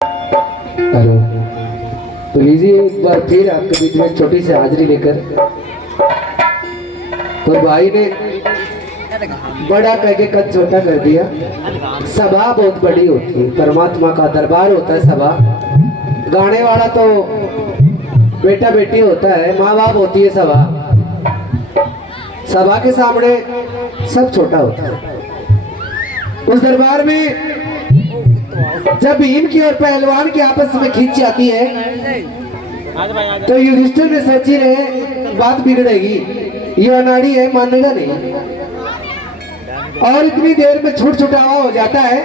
Hello. तो लीजिए एक बार फिर आपके बीच में एक छोटी सी हाजिरी लेकर। तो भाई ने बड़ा कह के कद छोटा कर दिया। सभा बहुत बड़ी होती है, परमात्मा का दरबार होता है सभा। गाने वाला तो बेटा बेटी होता है, माँ बाप होती है सभा। सभा के सामने सब छोटा होता है। उस दरबार में जब भीम की और पहलवान की आपस में खींच जाती है तो युधिष्ठिर ने सोची रहे बात बिगड़ेगी, ये अनाड़ी है, मानेगा नहीं। और इतनी देर में छूट छुटावा हो जाता है,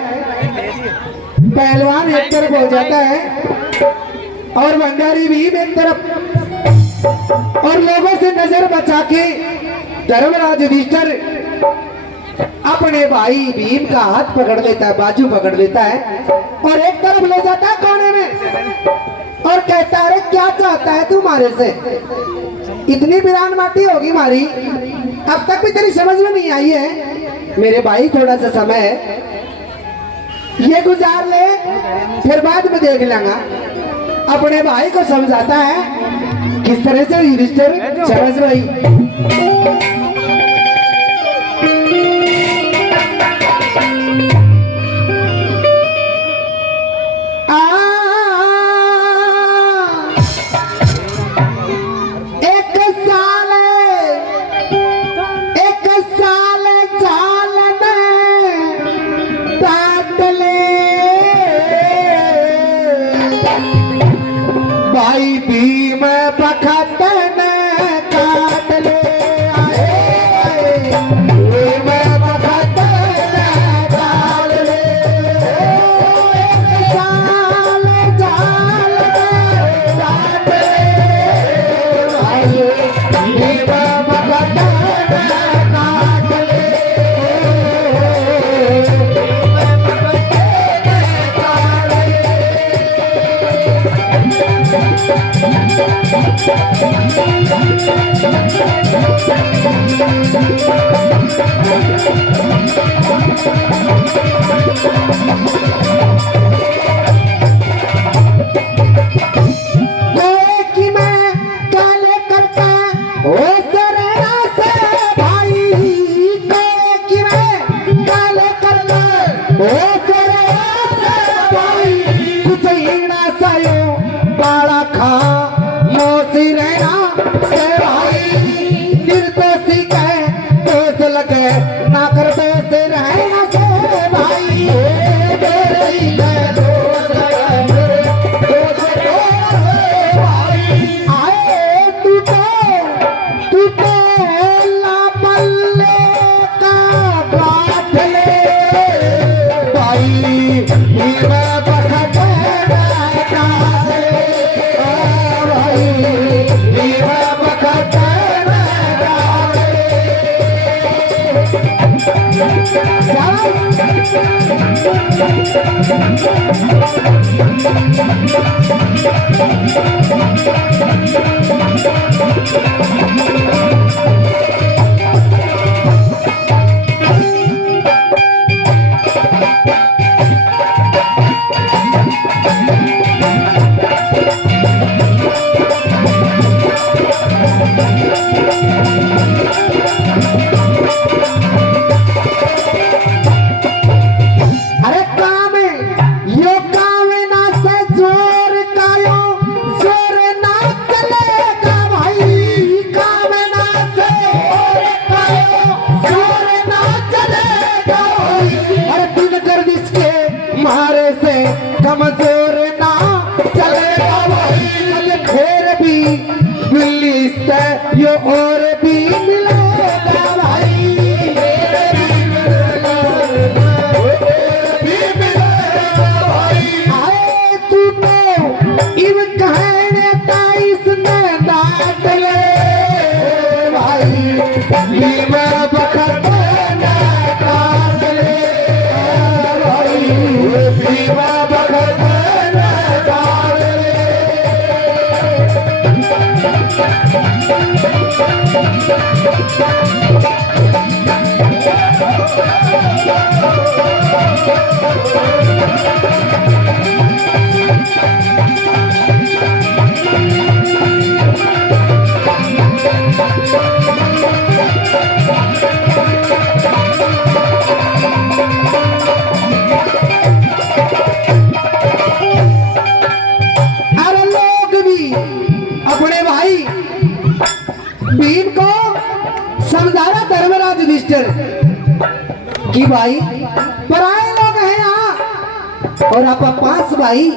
पहलवान एक तरफ हो जाता है और भंडारी भीम एक तरफ। और लोगों से नजर बचा के धर्मराज युधिष्ठिर अपने भाई भीम का हाथ पकड़ लेता है, बाजू पकड़ लेता है और एक तरफ ले जाता है कोने में और कहता है, क्या चाहता है तू मारे से? इतनी बिरान माटी होगी मारी, अब तक भी तेरी समझ में नहीं आई है। मेरे भाई थोड़ा सा समय है, ये गुजार ले, फिर बाद में देख लेंगा। अपने भाई को समझाता है किस तरह से युधिष्ठिर, समझ भाई। भाई भीम बखत न काट ले, भीम बखत न काट ले, एक साल जाल काट ले, भाई भीम बखत न काट ले। ना कर से रहना से भाई, आए तू तो लापल्ले का काट ले, भाई भीम बखत न काट ले, भाई भीम बखत न काट ले। कमजोर ना चलेगा भाई, फिर भी बिल्ली यो और भी मिलेगा भाई, आए तू तो इव कहने ताइस ने डांट ले, भाई भीम बखत न काट ले, भाई भीम बखत न काट ले। युधिष्ठिर कि भाई पराए लोग हैं यहाँ और आप पास भाई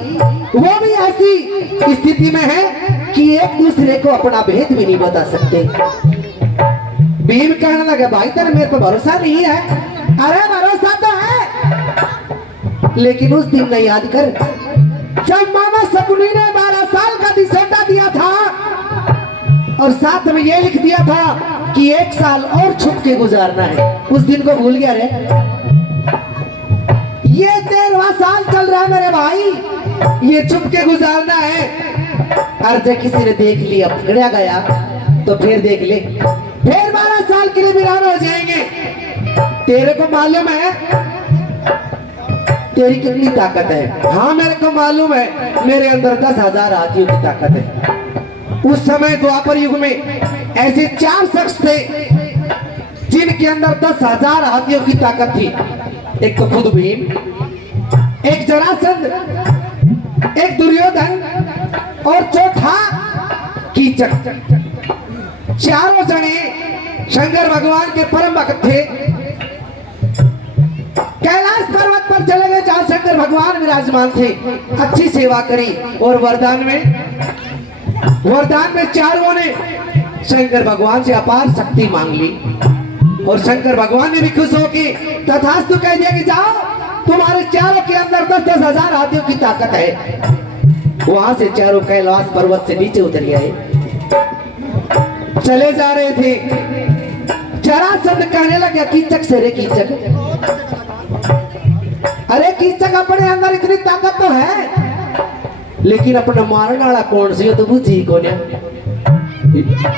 वो भी ऐसी स्थिति में है कि एक दूसरे को अपना भेद भी नहीं बता सकते। भीम कहने लगे भाई तेरे मेरे पे भरोसा नहीं है। अरे भरोसा तो है, लेकिन उस दिन ने याद कर जब मामा शकुनी ने 12 साल का दिसोटा दिया था और साथ में ये लिख दिया था कि 1 साल और छुप के गुजारना है। उस दिन को भूल गया रे। ये 13वां साल चल रहा है मेरे भाई, ये छुप के गुजारना है। और जब किसी ने देख लिया पकड़ा गया तो फिर देख ले, फिर 12 साल के लिए वीरान हो जाएंगे। तेरे को मालूम है तेरी कितनी ताकत है? हाँ मेरे को मालूम है, मेरे अंदर 10,000 हाथियों की ताकत है। उस समय द्वापर युग में ऐसे 4 शख्स थे जिनके अंदर 10,000 हाथियों की ताकत थी। एक तो खुद भीम, एक जरासंध, एक दुर्योधन और चौथा कीचक। चारों जने शंकर भगवान के परम भक्त थे। कैलाश पर्वत पर चले गए जहां शंकर भगवान विराजमान थे, अच्छी सेवा करी और वरदान में चारों ने शंकर भगवान से अपार शक्ति मांग ली और शंकर भगवान ने भी खुश होकर तथास्तु कह दिया कि जाओ तुम्हारे चारों के अंदर 10,000 हाथियों की ताकत है। वहां से चारों कैलाश पर्वत से नीचे उतर आए। चले जा रहे थे, जरासंध कहने लगा कीचक से, रे कीचक, अरे कीचक अपने अंदर इतनी ताकत तो है लेकिन अपना मारने वाला कौन सी हो तो बुझी कौन है।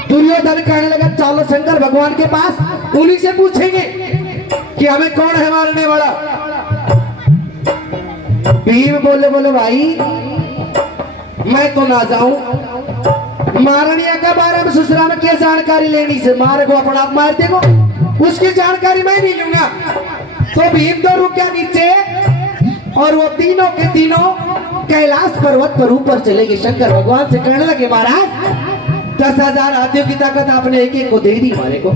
दुर्योधन कहने लगा चलो शंकर भगवान के पास, उन्हीं से पूछेंगे कि हमें कौन है मारने वाला। भीम बोले भाई मैं तो ना जाऊं, मारनिया का बारे में ससुरा में क्या जानकारी लेनी से, मारे को अपना आप मार देगो, उसकी जानकारी मैं नहीं लूंगा। तो भीम तो रुक गया नीचे और वो तीनों के तीनों कैलाश पर्वत पर ऊपर चले गए। शंकर भगवान से कहने लगे महाराज 10,000 हाथियों की ताकत आपने एक एक को दे दी मारे को,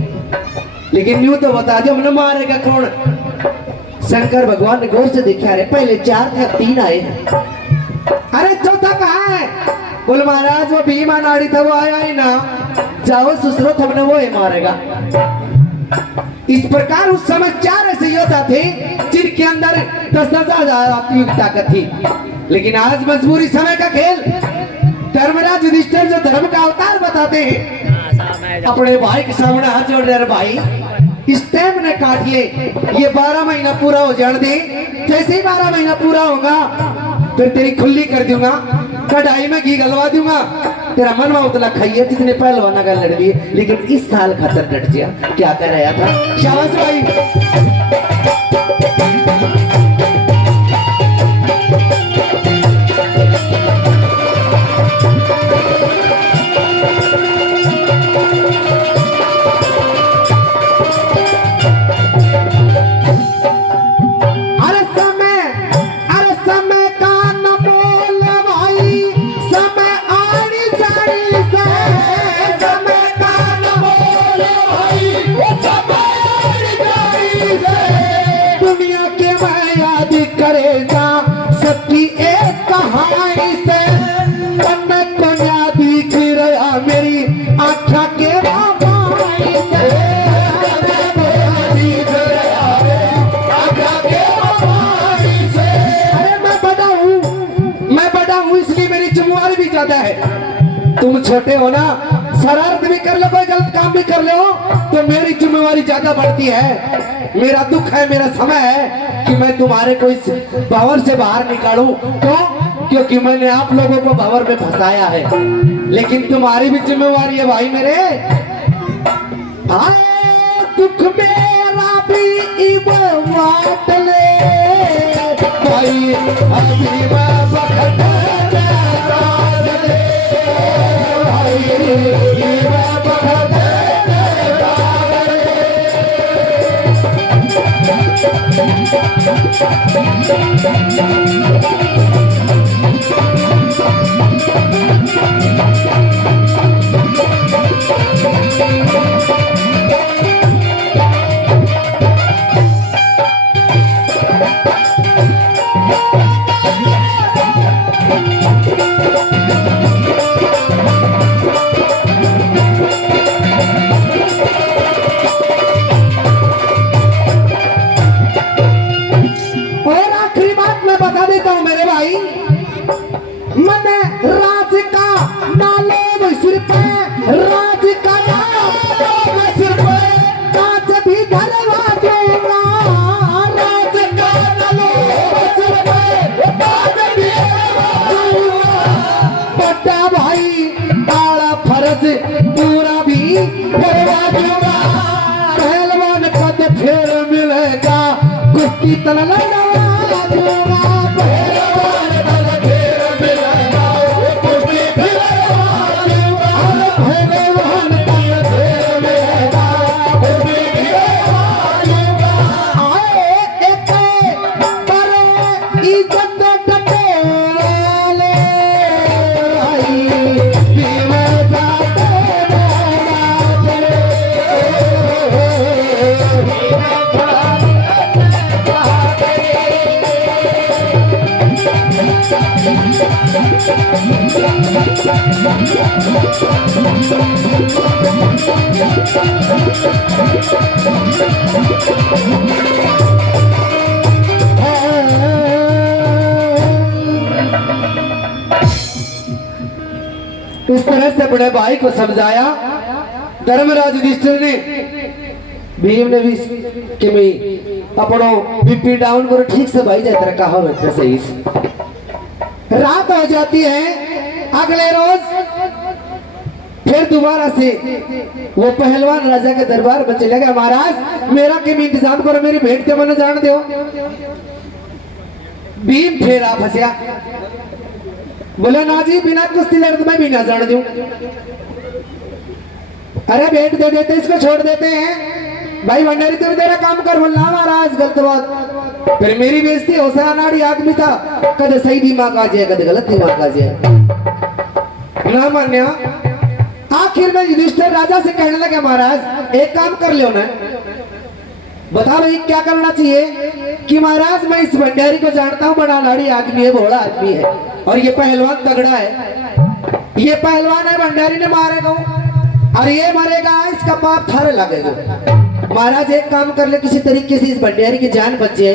लेकिन यूं तो बता दो हमने मारेगा कौन। शंकर भगवान ने गौर से देखा, अरे पहले 4 थे 3 आए, अरे चौथा कहाँ है? बोल महाराज वो भीमा नाड़ी था वो आया ही ना, जाओ सुसरो हमने वो ही मारेगा। इस प्रकार उस समय 4 ऐसे योद्धा थे जिनके अंदर 10,000 हाथियों की ताकत थी। लेकिन आज मजबूरी समय का खेल, धर्मराज युधिष्ठिर जो धर्म का अवतार बताते हैं अपने भाई के सामने हाथ जोड़ रहे, भाई इस टाइम ने काट ले, ये 12 महीना पूरा हो जाने दे, जैसे ही 12 महीना पूरा होगा फिर तेरी खुली कर दूंगा, कढ़ाई में घी गलवा दूंगा, तेरा मन में उतला खाइए जितने पहलवाना का लड़ लिए, लेकिन इस साल खतर डट गया। क्या कह रहा था? शाबाश भाई। सबकी एक कहानी से को याद दिख रहा मेरी आँखा के अरे मैं बड़ा हूँ इसलिए मेरी जिम्मेवारी भी ज्यादा है। तुम छोटे हो ना, शरारत भी कर लो, कोई गलत काम भी कर लो तो मेरी जिम्मेवारी ज्यादा बढ़ती है। मेरा दुख है, मेरा समय है कि मैं तुम्हारे को इस भंवर से बाहर निकालूं। क्यों? क्योंकि मैंने आप लोगों को भंवर में फंसाया है, लेकिन तुम्हारी भी जिम्मेवारी है भाई मेरे। आए दुख मेरा भी बांट ले भाई, अभी मैं बखत मन राज का नालो सिर पे, राज का नालो सिर पे, काज भी घरवा दूंगा, राज का नालो सिर पे, काज भी घरवा दूंगा। बड़ा भाई आला फर्ज पूरा भी करवा दूंगा, पहलवान कद फिर मिलेगा, कुश्ती तल लगा दूंगा, पहलवान कद फिर मिलेगा, कुश्ती तल लगा दूंगा, पहलवान कद फिर मिलेगा, कुश्ती तल लगा दूंगा। आए एक पर इज्जत टटोले, आई पीवे जाते इस तरह से बड़े भाई को समझाया धर्मराज युधिष्ठिर ने। भीम ने भी कि मैं अपनो बीपी डाउन करो, ठीक से भाई जाए तरह कहा मैं सही से। रात हो जाती है, अगले रोज फिर दोबारा से वो पहलवान राजा के दरबार में चले गए। महाराज मेरा किम इंतजाम करो, मेरी भेंट के मन जान दो। भीम फिर आ फंसिया, बोले ना जी बिना कुश्ती लड़ते मैं भी ना जान दूं। अरे भेंट दे देते, इसको छोड़ देते हैं। भाई भंडारी तुम तेरा काम कर, बोलना महाराज गलत बात, फिर मेरी बेइज्जती हो। सनाड़ी आदमी था, कद सही दिमाग आ जाए, कद गलत दिमाग आ जाए। ना मान्या, आखिर में युधिष्ठिर राजा से कहने लगे महाराज एक काम कर लो ना, बता भाई क्या करना चाहिए। कि महाराज मैं इस भंडारी को जानता हूँ, बड़ा लाड़ी आदमी है, भोला आदमी है, और ये पहलवान तगड़ा है। ये पहलवान है, भंडारी ने मारेगा और ये मरेगा, इसका पाप थारे लगेगा। महाराज एक काम कर ले, किसी तरीके से इस भंडारी की जान बच जाए।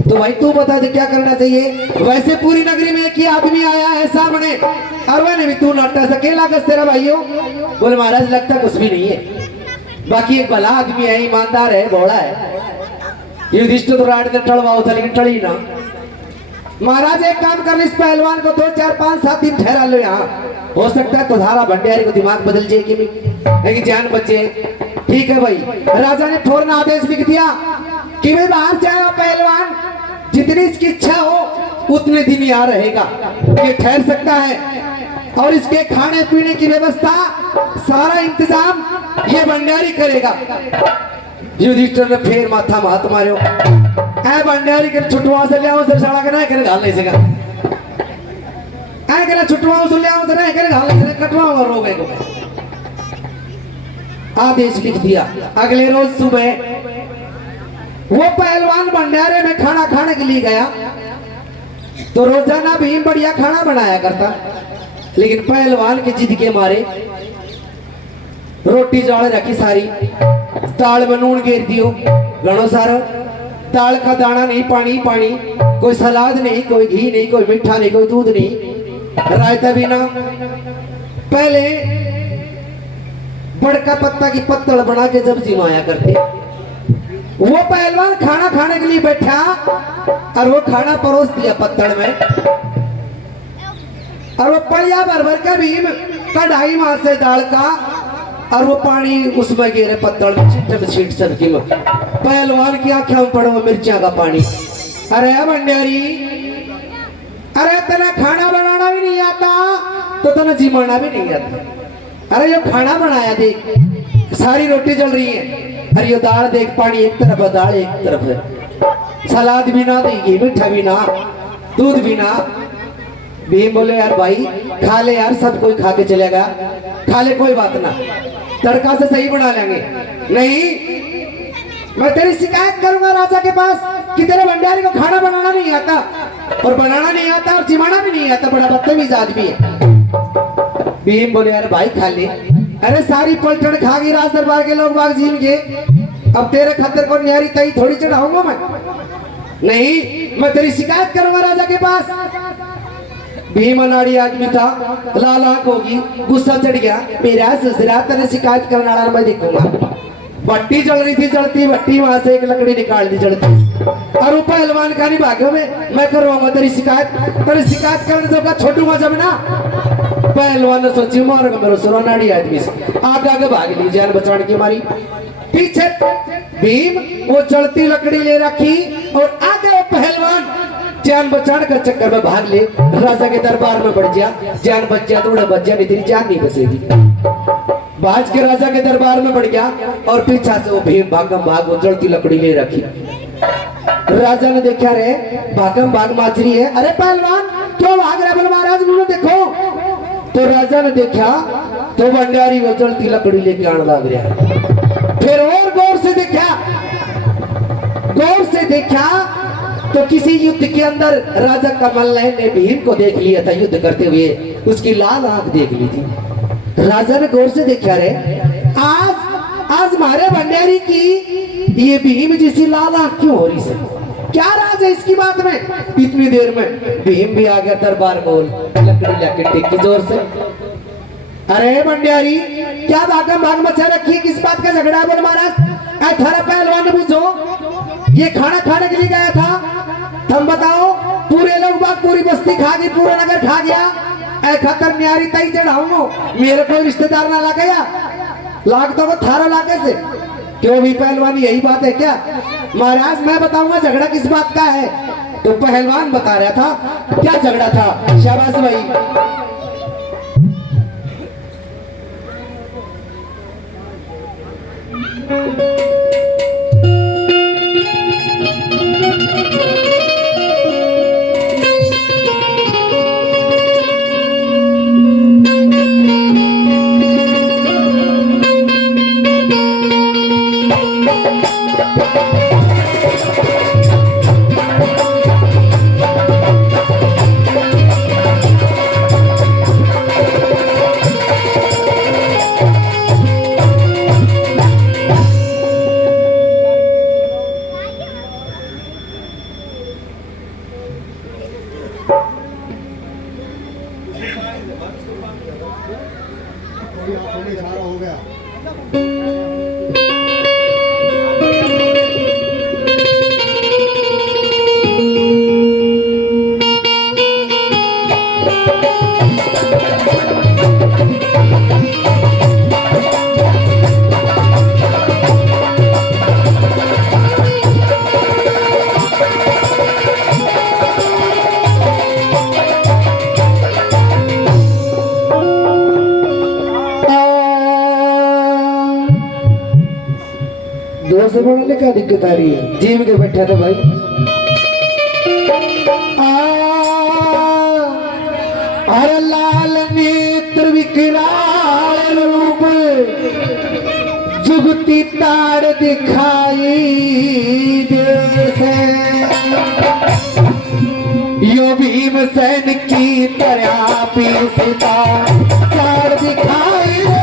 तो भाई तू बता दे क्या करना चाहिए। वैसे पूरी नगरी में एक ही आदमी आया है सामने, और वह भी तू नाटा सकेला कस तेरा भाइयों। बोले महाराज लगता कुछ भी नहीं है, बाकी एक भला आदमी है, ईमानदार है, भोला है। युधिष्ठिर तो राड ने टलवाओ था, लेकिन टली ना। महाराज एक काम कर ले, इस पहलवान को 2 4 5 7 दिन ठहरा लो यहाँ, हो सकता है तुम्हारा भंडारी को दिमाग बदल जाए कि लेकिन जान बचे। ठीक है भाई। राजा ने फौरन आदेश लिख दिया कि भाई बाहर जाए पहलवान, जितनी इसकी इच्छा हो उतने दिन यहाँ रहेगा, ये ठहर सकता है, और इसके खाने पीने की व्यवस्था सारा इंतजाम ये भंडारी करेगा। युधिष्ठिर ने फिर माथा मात मारो, ऐ भंडारी के छुटवा से लिया उसे सड़ा के ना करे घाल नहीं सका, ऐ करे छुटवा उसे लिया उसे ना करे घाल नहीं सका, कटवा और रोगे को। आदेश लिख दिया। अगले रोज सुबह वो पहलवान भंडारे में खाना खाने के लिए गया, तो रोजाना भीम बढ़िया खाना बनाया करता, लेकिन पहलवान की जिद के मारे रोटी चावल रखी सारी, दाल में नून घेर दियो घणो सारा, दाल का दाना नहीं, पानी पानी, कोई सलाद नहीं, कोई घी नहीं, कोई मीठा नहीं, कोई दूध नहीं, रायता भी ना। पहले बड़का पत्ता की पत्तल बना के जब जिमाया करते। वो पहलवान खाना खाने के लिए बैठा और वो खाना परोस दिया पत्तल में, और वो पड़िया भर भर का भीम कढ़ाई मार से दाल का, और वो पानी उसमें गिरे पत्तल में, छिट छिट सबकी में। पहलवान की आंखें में पड़ो मिर्चा का पानी। अरे भंडारी, अरे तेरा खाना बनाना भी नहीं आता तो तेरा जिमाना भी नहीं आता। अरे ये खाना बनाया देख, सारी रोटी जल रही है, अरे ये दाल देख, पानी एक तरफ है, दाल एक तरफ है, सलाद भी ना देगी, मीठा भी ना, दूध भी ना। भीम बोले यार भाई खा ले यार, सब कोई खा के चलेगा, खा ले कोई बात ना, तड़का से सही बना लेंगे। नहीं, मैं तेरी शिकायत करूंगा राजा के पास कि तेरे भंडारी को खाना बनाना नहीं आता, और बनाना नहीं आता और चिमाना भी नहीं आता, बड़ा बदतमीज आदमी है। भीम बोले यार भाई खा ले। अरे सारी पलटन खा गई राज दरबार के लोग बाग झील के, अब तेरे खतर को न्यारी तई थोड़ी चढ़ाऊंगा मैं। नहीं, मैं तेरी शिकायत करूंगा राजा के पास। भीम अनाड़ी आदमी था, लाल आंख होगी, गुस्सा चढ़ गया, मेरा ससुरा तेरे शिकायत करने वाला मैं देखूंगा। भट्टी जल रही थी, जलती भट्टी, वहां से एक लकड़ी निकाल दी जलती, और वो पहलवान का नहीं भाग्य में मैं करवाऊंगा तेरी शिकायत करने दूंगा, छोड़ूंगा जब ना। पहलवान ने सोची मारूंगा मेरे सुरा नाड़ी आदमी से, आगे भाग ली, जान बचाने की मारी। पीछे भीम वो जलती लकड़ी ले रखी और आगे वो पहलवान जान बचाने का चक्कर में भाग ले, राजा के दरबार में बढ़ गया। जान बच गया तो बच गया, नहीं तेरी जान नहीं बचेगी। बाज के राजा के दरबार में बढ़ गया और पीछा से वो भीम भागम भाग वो जलती लकड़ी ले रखी। राजा ने देखा रे भागम भाग माचरी है, अरे पहलवान क्यों भाग रहे? बोले महाराज उन्होंने देखो। तो राजा ने देखा तो भंडारी वो जलती लकड़ी लेके आने लग रहा। फिर और गौर से देखा तो किसी युद्ध के अंदर राजा कमल ने भीम को देख लिया था युद्ध करते हुए, उसकी लाल आंख देख ली थी। राजा ने गौर से देखा रे आज हमारे भंडारी की ये भीम जैसी लाल आंख क्यों हो रही है? क्या राज है इसकी बात में? इतनी देर में भीम भी आ गया दरबार बोल, लकड़ी लेके टेकी जोर से। अरे भंडारी क्या भागम भाग मचा रखी है, किस बात का झगड़ा है? बोले महाराज थारा पहलवान ने पूछो, ये खाना खाने के लिए गया था, तुम बताओ पूरे लोग बाग पूरी बस्ती खा गई, पूरा नगर खा गया, ऐ खतर न्यारी तई चढ़ाऊंगा, मेरे कोई रिश्तेदार ना ला गया, लागतो को थारा लागे से क्यों भी पहलवान यही बात है क्या? महाराज मैं बताऊंगा झगड़ा किस बात का है। तो पहलवान बता रहा था क्या झगड़ा था। शाबाश भाई। हो गया। दोस्त बनने क्या दिक्कत आ रही है? जीव के बैठा था भाई। अरे लाल नेत्र विकराल रूप जुगती ताड़ दिखाई दे, यो भीमसेन की तरह पीसता ताड़ दिखाई दे।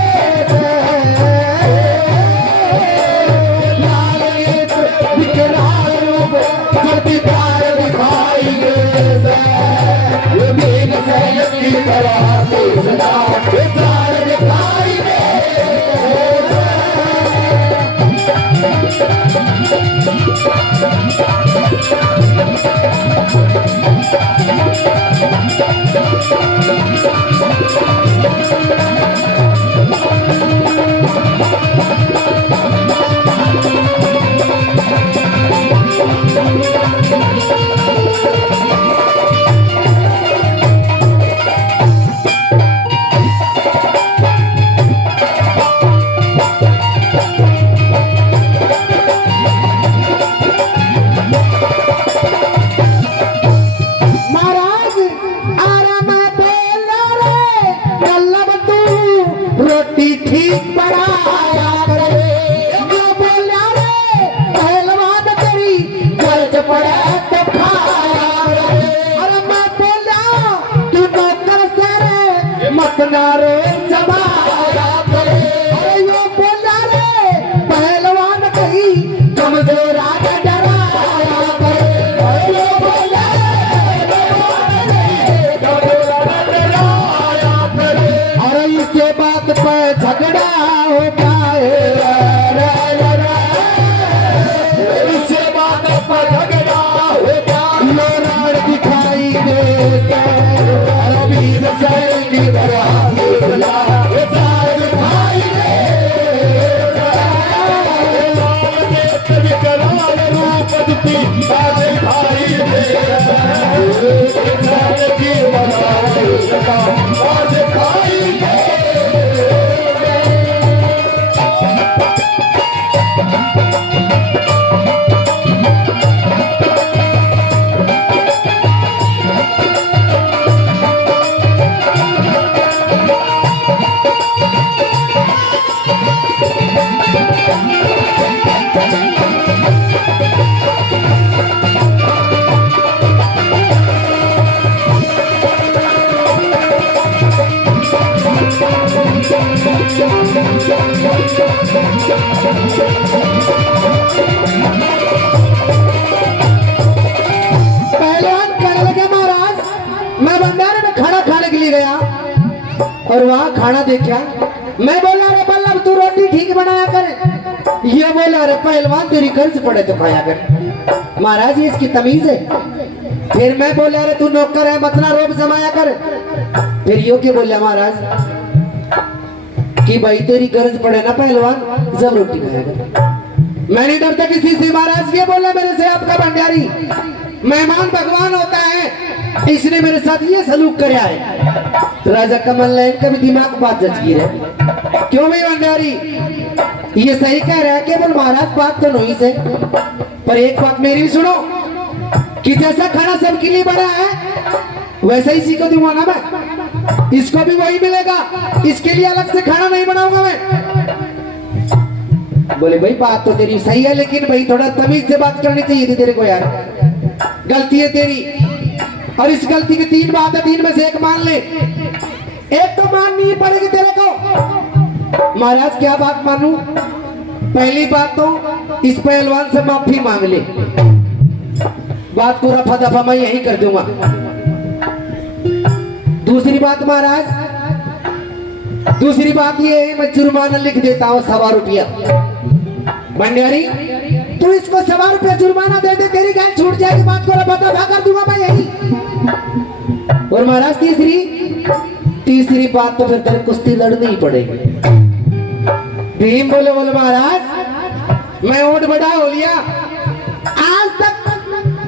पहलवान कहने लगे महाराज मैं भंडारे में खाना खाने के लिए गया और वहां खाना देखा। मैं बोला अरे बल्लभ तू रोटी ठीक बनाया कर। ये बोला अरे पहलवान तेरी कर्ज पड़े तो खाया कर। महाराज ये इसकी तमीज है। फिर मैं बोला अरे तू नौकर है मतना रोब जमाया कर। फिर यो क्या बोला महाराज कि भाई तेरी कर्ज पड़े ना पहलवान जब रोटी खाया कर। मैं नहीं डरता किसी से महाराज। ये बोला मेरे से आपका भंडारी मेहमान भगवान होता है इसने मेरे साथ ये सलूक कराया है। राजा कमल नयन का भी दिमाग बात जच गई है। क्यों भाई भंडारी ये सही कह रहा है केवल महाराज बात तो नहीं से पर एक बात मेरी भी सुनो कि जैसा खाना सबके लिए बना है वैसा ही इसी को दूंगा ना मैं। इसको भी वही मिलेगा। इसके लिए अलग से खाना नहीं बनाऊंगा मैं। बोले भाई बात तो तेरी सही है लेकिन भाई थोड़ा तमीज से बात करनी चाहिए थी तेरे को यार। गलती है तेरी और इस गलती की 3 बात है 3 में से एक मान ले। एक तो माननी पड़ेगी तेरे को। महाराज क्या बात मानूं? पहली बात तो इस पहलवान से माफी मांग ले। बात को रफा दफा मैं यही कर दूंगा। दूसरी बात महाराज दूसरी बात ये है मैं जुर्माना लिख देता हूँ 1.25 रुपया। भंडारी तू इसको 1.25 रुपया जुर्माना दे दे तेरी गाय छूट जाएगी। बात को रफा दफा कर दूंगा मैं यही। और महाराज तीसरी बात तो फिर तेरे कुश्ती लड़नी ही पड़ेगी। भीम बोले बोले महाराज मैं ओट बड़ा हो लिया आज तक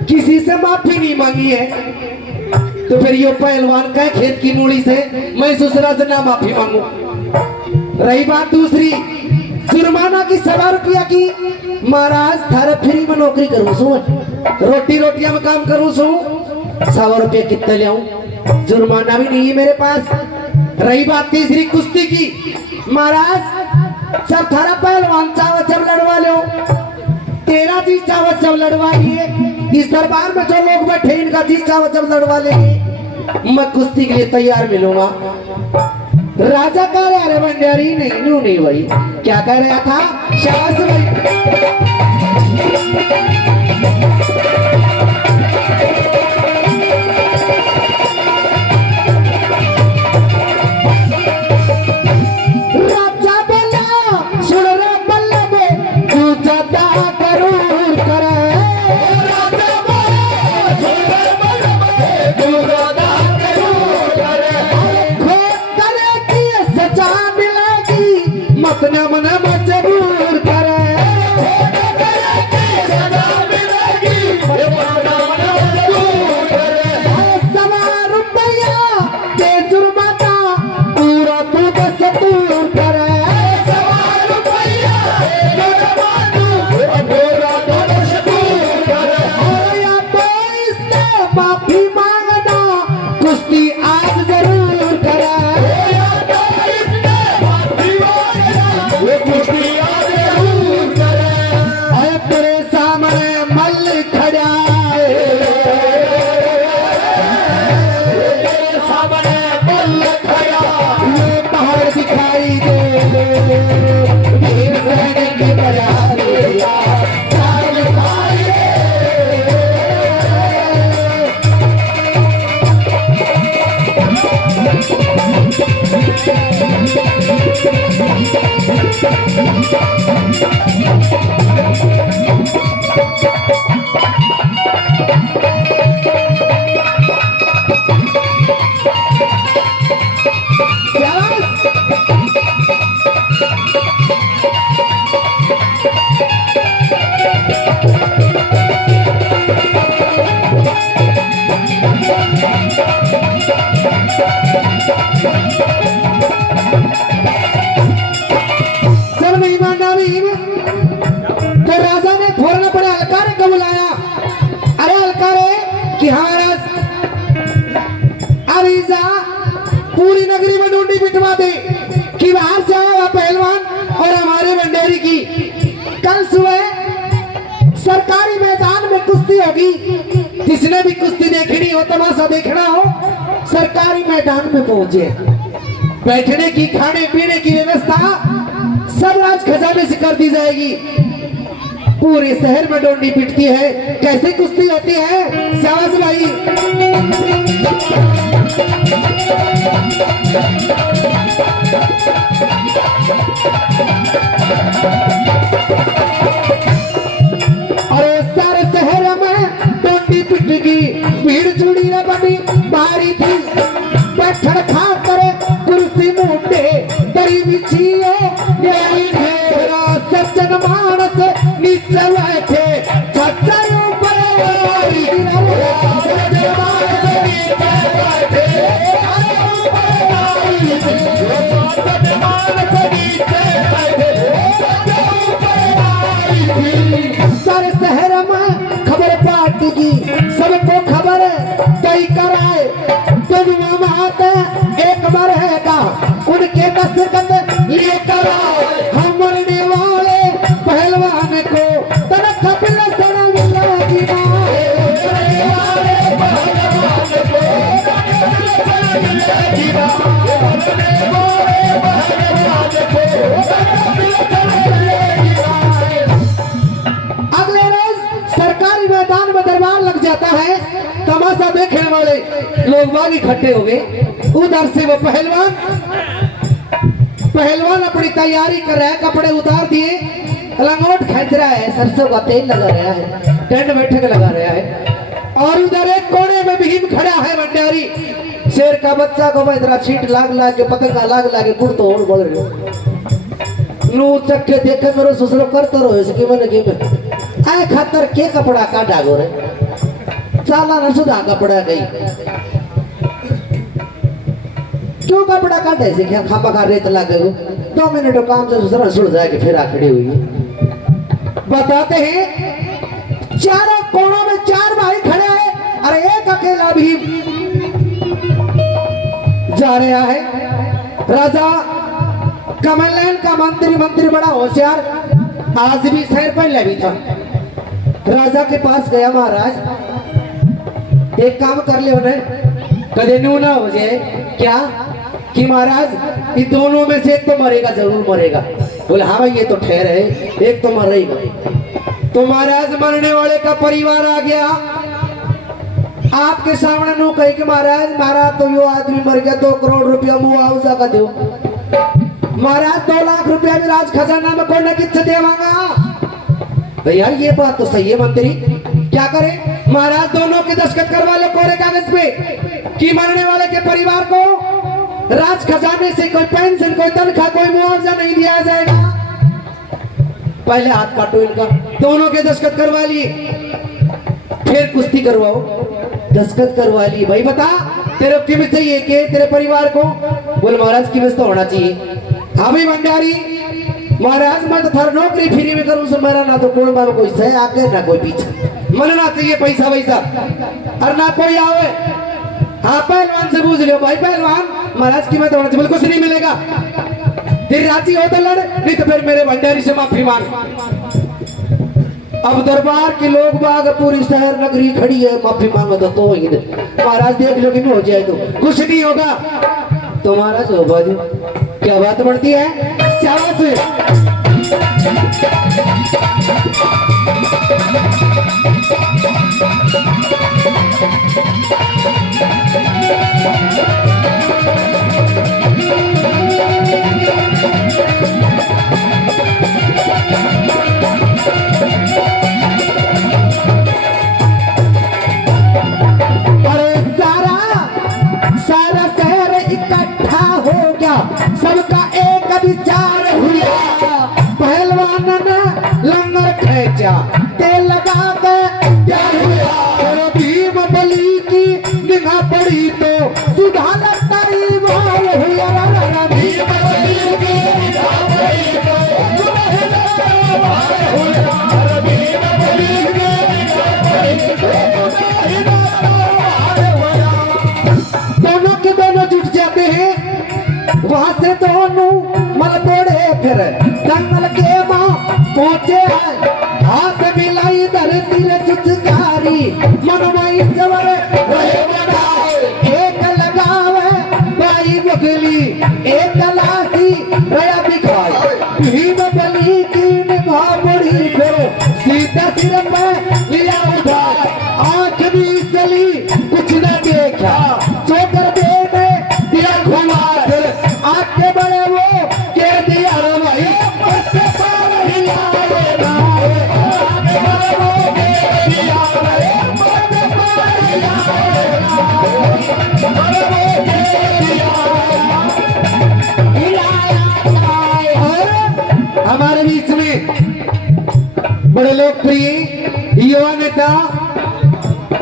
किसी से माफी नहीं मांगी है तो फिर ये पहलवान का खेत की मूड़ी से मैं ससुरा से ना माफी मांगू। रही बात दूसरी जुर्माना की 1.25 रुपया की महाराज थारा फ्री में नौकरी करूँ सू रोटियां में काम करूँ सू 100 रुपया कितने ले आऊं जुर्माना भी नहीं है मेरे पास। रही बात तीसरी कुश्ती की महाराज सब थारा पहलवान चावल जब लड़वा लो तेरा जी चावल जब लड़वा लिए इस दरबार में जो लोग बैठे इनका जी चावल जब लड़वा लेंगे मैं कुश्ती के लिए तैयार मिलूंगा। राजा कह रहे अरे भंडारी नहीं नू नहीं भाई क्या कह रहा था शाबाश भाई। पूरी नगरी में ढूंढी पिटवा दे कि बाहर से आया हुआ पहलवान और हमारे भंडारी की कल सुबह सरकारी मैदान में कुश्ती होगी। जिसने भी कुश्ती देखनी हो तमाशा देखना हो सरकारी मैदान में पहुंचे। बैठने की, खाने पीने की व्यवस्था सब राज खजाने से कर दी जाएगी। पूरे शहर में डोंडी पिटती है, कैसे कुश्ती होती है। शाबाश भाई। अरे सारे शहर में डोंडी पिटगी, भीड़ जुड़ी रे बनी भारी थी। बैठन खातर कुर्सी मुंडे दरी बिछिए, सज्जन मानस नीचे बैठे, सच्चाई ऊपर सारे शहर में खबर पाटेगी, सबको खबर कई कराए। दुनिया में आते एक बार हैगा, उनके दस्तखत लेकर आओ। हम मरने वाले पहलवान को तन कपिल सना मिलेगी ना। अगले रोज सरकारी मैदान में दरबार लग जाता है। तमाशा देखने वाले लोग बाग इकट्ठे हो गए। उधर से वो पहलवान अपनी तैयारी कर रहा है, कपड़े उतार दिए, लंगोट खींच रहा है, सरसों का तेल लगा रहा है, टेंट बैठक लगा रहा है। और उधर एक कोने में भीम खड़ा है भंडारी। शेर का बच्चा को इधर छीट लाग के, पतंगा लाग के कुर्तो और बोल रहे हो नू चक्के देखे मेरो ससुर करते रहो इसकी मैंने की में आए खातर के कपड़ा काटा गो रे चाला न सुधा कपड़ा गई क्यों कपड़ा काटे से क्या खापा खा रेत लग गए 2 मिनट काम से दूसरा सुड़ जाए कि फिर खड़ी हुई है। बताते हैं चारों कोनों में 4 भाई खड़े हैं। अरे एक अकेला भी जा रहा है। राजा कमलनैन का मंत्री बड़ा होशियार, आज भी शहर पहले भी था। राजा के पास गया महाराज, एक काम कर ले उन्हें कदे नू ना हो जाए क्या कि महाराज इन दोनों में से एक तो मरेगा, जरूर मरेगा। बोले हाँ भाई ये तो ठहर है, एक तो मरेगा। तो महाराज मरने वाले का परिवार आ गया आपके सामने नू कही कि महाराज तो यो आदमी मर गया, 2 करोड़ रुपया मुआवजा का दो। महाराज 2 लाख रुपया भी राज खजाना में कौन किससे देवांगा। यार ये बात तो सही है मंत्री, क्या करें। महाराज दोनों के दस्तखत करवा लो कोरे कागज पे कि मरने वाले के परिवार को राज खजाने से कोई पेंशन, कोई तनख्वाह, कोई मुआवजा नहीं दिया जाएगा। पहले हाथ काटो इनका, दोनों के दस्तखत करवा लिए, फिर कुश्ती करवाओ। दस्तखत करवा लिए। भाई बता तेरे कीमत चाहिए कि तेरे परिवार को। बोल महाराज कीमत तो होना चाहिए। हाँ भाई भंडारी महाराज मैं तो थार नौकरी फ्री में करूं, सब मेरा ना तो कोई मानो कोई सह आगे ना कोई पीछे, मन ना चाहिए पैसा वैसा और ना कोई आवे। हाँ पहलवान से पूछ लो भाई पहलवान महाराज कीमत होना चाहिए। कुछ नहीं मिलेगा, तेरी राजी हो तो लड़, नहीं तो फिर मेरे भंडारी से माफी मांग। अब दरबार के लोग बाग पूरी शहर नगरी खड़ी है, माफी मांगो तो ही महाराज देख लो कि हो जाए तो कुछ नहीं होगा। तो महाराज हो बाजू क्या बात बढ़ती है। शाबाश सबका एक विचार हुआ, पहलवान ने लंगर खेचा, तेल लगा के क्या हुआ। और भीम बली की निगाह पड़ी तो सुधा लगता ही बाल हुआ। भीम बली की निगाह पड़ी तो सुधा लगता ही बाल हुआ। भीम बली की निगाह पड़ी तो सुधा लगता ही बाल हुआ। दोनों के दोनों जुट जाते हैं, वहां से दोनों मल तोड़े, फिर जंगल के मां पहुंचे हैं। हाथ मिलाई धरती रे चुचकारी, मनवा ईश्वर रहे बनाए। एक लगावे बाई बगली, एक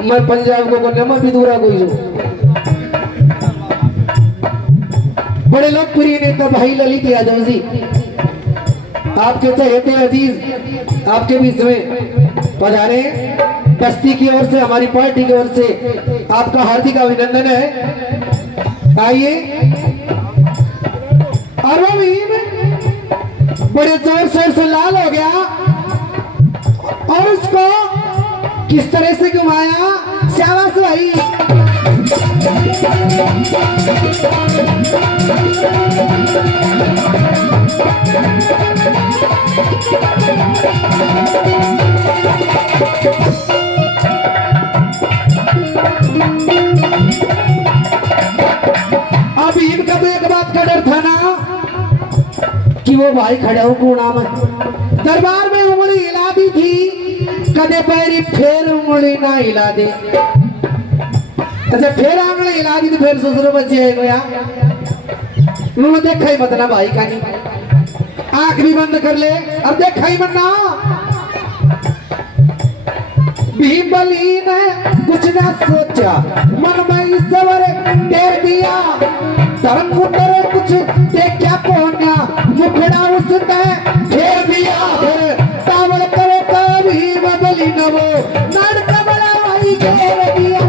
मैं पंजाब को बोलने में भी दूरा कोई जो बड़े लोकप्रिय नेता भाई ललित यादव जी, आपके चहेते अजीज आपके बीच में पधारे। बस्ती की ओर से, हमारी पार्टी की ओर से आपका हार्दिक अभिनंदन है। आइए। और वो भीम बड़े जोर शोर से लाल हो गया और उसको किस तरह से घुमाया। शाबाश भाई। अब इनका तो एक बात का डर था ना कि वो भाई खड़ा हो कोना में दरबार में उंगली हिला दी थी, कदे पैरी फिर उंगली ना हिला दे। अच्छा फिर आंगली हिला दी तो फिर ससुर बच्चे है गया। उन्होंने देखा ही मत ना भाई का नहीं, आंख भी बंद कर ले अब देखा ही मत ना। भीम बली ने कुछ ना सोचा, मन में ईश्वर दे दिया। धर्म पुत्र कुछ देखा कोन्या, मुखड़ा उसने फेर दिया। तावड़ करे कभी बदली न वो नान कबला भाई घेर दिया।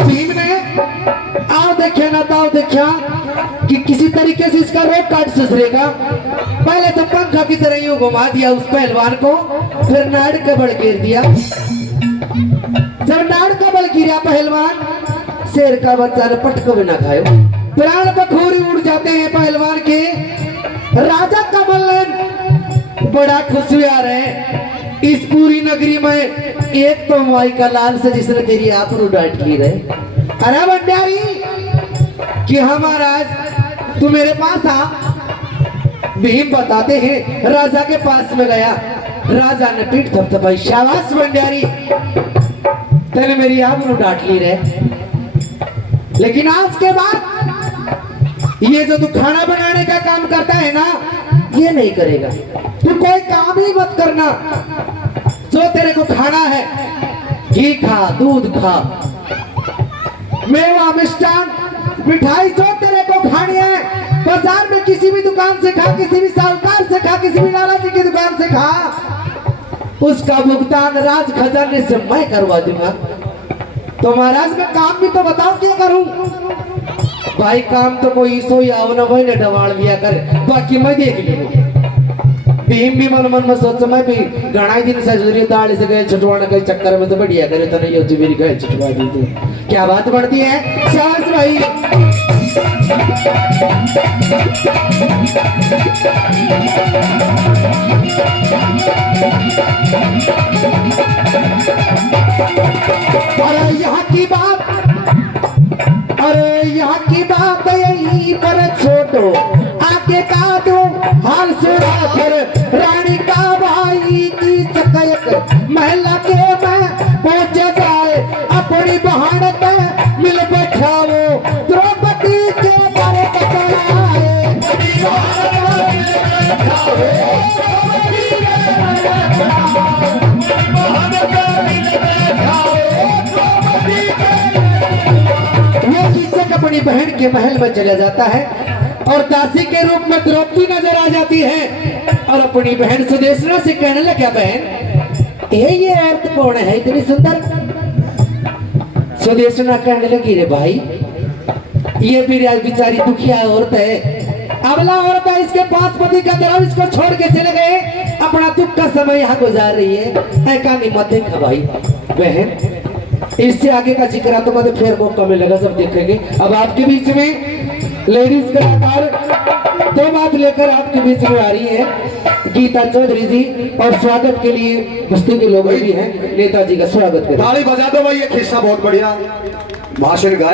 भीम ने आओ देखे ना ताओ देखा कि किसी तरीके से इसका रोक काट ससरेगा। पहले तो पंखा की तरह यूं घुमा दिया उस पहलवान को, फिर नाड़ कबड़ गिर दिया। जब नाड़ कबड़ गिरा पहलवान, शेर का बच्चा ने पटक भी ना खाए, प्राण बखूरी उड़ जाते हैं पहलवान के। राजा कमल बड़ा खुश हुआ रहे इस पूरी नगरी में एक तो माई का लाल से जिसने तेरी आप डांट ली रहे। अरे भंडारी कि हम महाराज तू मेरे पास आ। भीम बताते हैं राजा के पास में गया, राजा ने पीठ थपथपाई। शाबाश भंडारी तेने मेरी आबरू डांट ली रहे, लेकिन आज के बाद ये जो तू खाना बनाने का काम करता है ना, ये नहीं करेगा। तू कोई काम ही मत करना। जो तेरे को खाना है घी खा, दूध खा, मेवा, मिष्टान, मिठाई जो तेरे को खानी है बाजार में किसी भी दुकान से खा, किसी भी साहूकार से खा, किसी भी लाला जी की दुकान से खा। उसका भुगतान राज खजाने से मैं करवा दूंगा। तो महाराज मैं काम भी तो बताओ क्या करूं। भाई काम तो कोई सो या वही डवाल दिया कर, बाकी मैं देख लूंगा। भीम भी मन मन में सोच मैं भी घना दिन से जरूरी दाल से गए छुटवाने के चक्कर में तो बढ़िया करे तो नहीं होती मेरी गए छुटवा दी थी। क्या बात बढ़ती है। शाबाश भाई। अरे यहाँ की बात, अरे यहाँ की बात यही पर छोटो आगे का दो हाल सुना। फिर रानी का भाई की चकयक महिला के में पहुंच जाए, अपनी बहन पे मिल बैठाओ। द्रौपदी के बारे बताए, वो किसक अपनी बहन के महल में चला जाता है और दासी के रूप में द्रौपदी नजर आ जाती है और अपनी बहन सुदेशना से कहने लगा, बहन ये औरत कौन है इतनी सुंदर। सुदेशना कहने लगी, रे भाई ये भी बेचारी दुखिया औरत है, अबला औरत है, इसके पास पति का दराव इसको छोड़ के चले गए, अपना दुख का समय यहाँ गुजार रही है। ऐका नहीं मत देखा भाई बहन, इससे आगे का जिक्र तो कभी फिर मौका मिलेगा, सब देखेंगे। अब आपके बीच में लेडीज कलाकार दो बात लेकर आपके बीच में आ रही है, गीता चौधरी जी, और स्वागत के लिए बस्ती के लोग भी हैं, नेताजी का स्वागत करें। ताली बजा दो भाई, ये खिस्सा बहुत बढ़िया भाषण गाया।